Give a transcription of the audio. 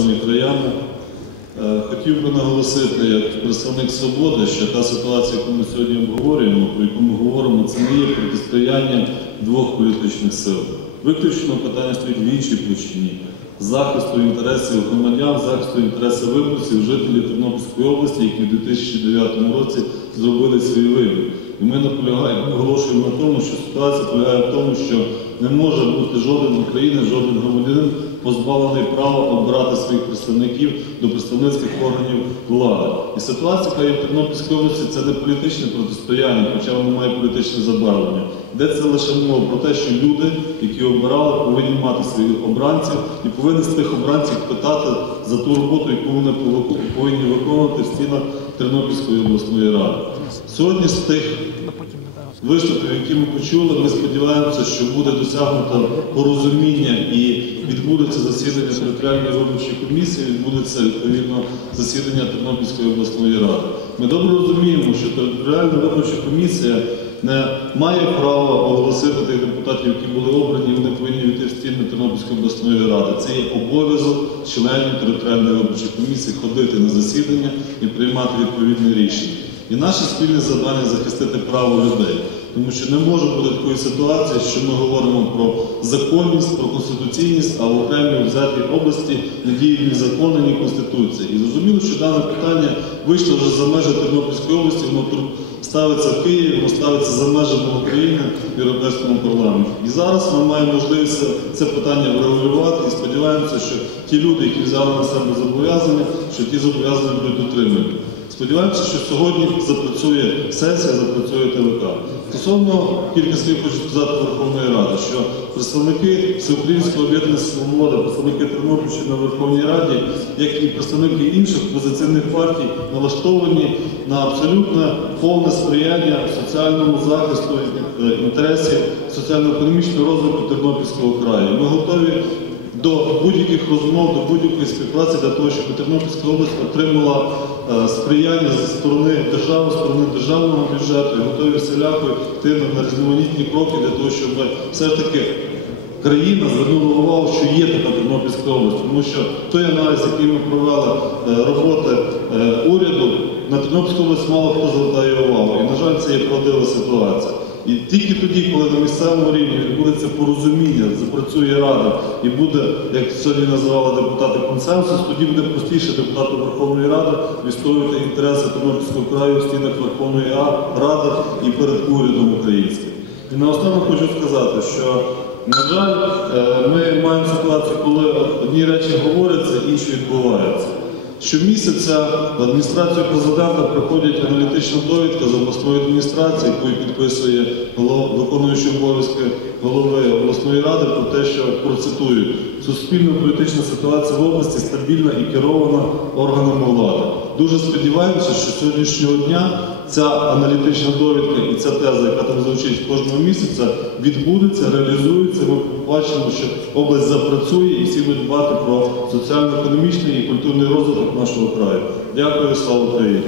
шановні краяни. Е, Хотів би наголосити як представник свободи, що та ситуація, яку ми сьогодні обговорюємо, про яку ми говоримо, це не є протистояння двох політичних сил. Виключно питання стоїть в іншій площині захисту інтересів громадян, захисту інтересів виборців, жителів Тернопільської області, які в 2009 році зробили свій вибір. І ми наполягаємо, наголошуємо на тому, що ситуація полягає в тому, що не може бути жоден українець, жоден громадянин позбавлений права обирати своїх представників до представницьких органів влади. І ситуація, яка є в Тернопільській області, це не політичне протистояння, хоча воно має політичне забарвлення. Де це лише мова про те, що люди, які обирали, повинні мати своїх обранців і повинні з тих обранців питати за ту роботу, яку вони повинні виконувати в стінах Тернопільської обласної ради. Сьогодні з тих виступів, які ми почули, ми сподіваємося, що буде досягнуто порозуміння і відбудеться засідання територіальної виборчої комісії, відбудеться відповідно засідання Тернопільської обласної ради. Ми добре розуміємо, що територіальна виборча комісія не має права оголосити тих депутатів, які були обрані, вони повинні війти в стіни Тернопільської обласної ради. Це є обов'язок членів територіальної виборчої комісії ходити на засідання і приймати відповідне рішення. І наше спільне завдання захистити право людей. Тому що не може бути такої ситуації, що ми говоримо про законність, про конституційність, а в окремій взятій області не діють ні закони, ні конституція. І зрозуміло, що дане питання вийшло вже за межі Тернопільської області, воно ставиться в Києві, воно ставиться за межами України в Європейському парламенті. І зараз ми маємо можливість це питання врегулювати і сподіваємося, що ті люди, які взяли на себе зобов'язання, що ті зобов'язання будуть дотримані. Сподіваємося, що сьогодні запрацює сесія, запрацює ТВК. Стосовно кілька слів хочу сказати Верховної Ради, що представники Всеукраїнського об'єднання «Свобода», представники Тернопільщини на Верховній Раді, як і представники інших опозиційних партій, налаштовані на абсолютно повне сприяння соціальному захисту е, інтересів соціально-економічного розвитку Тернопільського краю. Ми готові до будь-яких розмов, до будь-якої співпраці для того, щоб Тернопільська область отримала е, сприяння зі сторони держави, з сторони державного бюджету і готові всіляко йти на різноманітні кроки для того, щоб все ж таки країна звернула увагу, що є така Тернопільська область, тому що той аналіз, який ми провели е, роботи е, уряду, на Тернопільську область мало хто звертає увагу. І, на жаль, це є правдива ситуація. І тільки тоді, коли на місцевому рівні відбудеться порозуміння, запрацює рада і буде, як сьогодні називали депутати консенсус, тоді буде простіше депутату Верховної Ради відстоювати інтереси Тернопільського краю в стінах Верховної Ради і перед урядом українським. І наостанок хочу сказати, що на жаль, е, ми маємо ситуацію, коли одні речі говоряться, інші відбуваються. Щомісяця в адміністрацію президента приходять аналітична довідка з обласної адміністрації, яку підписує виконуючи обов'язки голови обласної ради про те, що процитую, суспільно-політична ситуація в області стабільна і керована органами влади. Дуже сподіваємося, що сьогоднішнього дня ця аналітична довідка і ця теза, яка там звучить кожного місяця, відбудеться, реалізується. Ми побачимо, що область запрацює і всі будуть дбати про соціально-економічний і культурний розвиток нашого краю. Дякую, слава Україні!